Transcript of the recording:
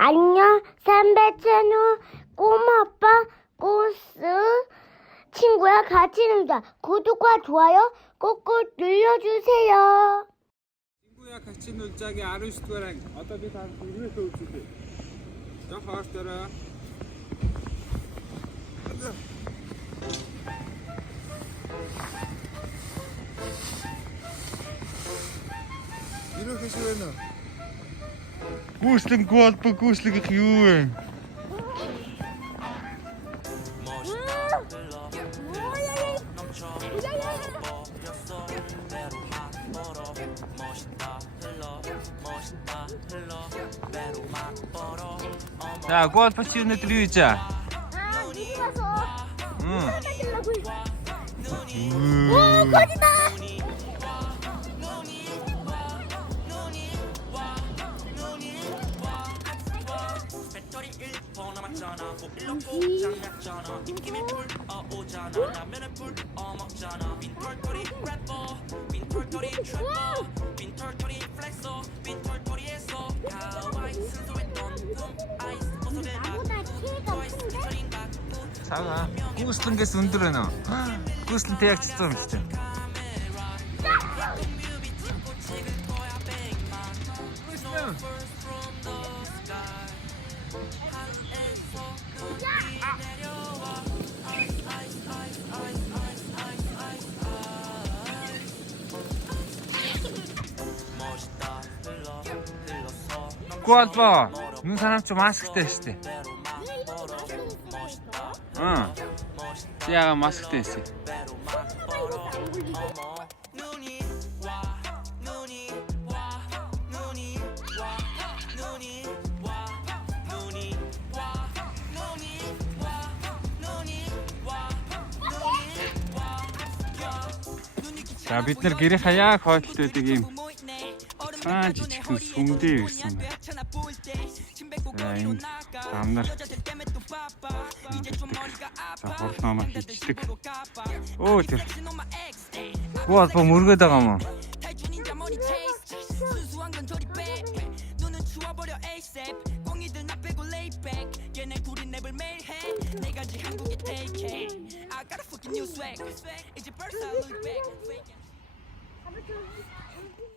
안녕, 삼배 채널 꼬마 아빠 꼬스 친구야 같이 놀자. 구독과 좋아요 꼭꼭 눌러주세요. 친구야 같이 놀자게 아르스토랑 어차피 다 우리에서 올수도 자 가스더라 이렇게 시원해. Koestling kwaad per koestelijke jongen. 자, kwaad per 치우는 들이자. 이리 와서 응. 오, 거기다. 사과. koestling 게 순들어너. koestling 대학 치점 진짜. Kwaad 봐. 눈 사람 좀 마스크 떼시대. 응. 야 마스크 떼시. 자, бид нар гэрээ хаяа хойдолтой байдаг юм. Аа жижигхэн сүмдээ ирсэн байна. За энд амнар. За хорлооноо хийдэг. Оо тэр. Гуад по мөргөд байгаа юм. 아무튼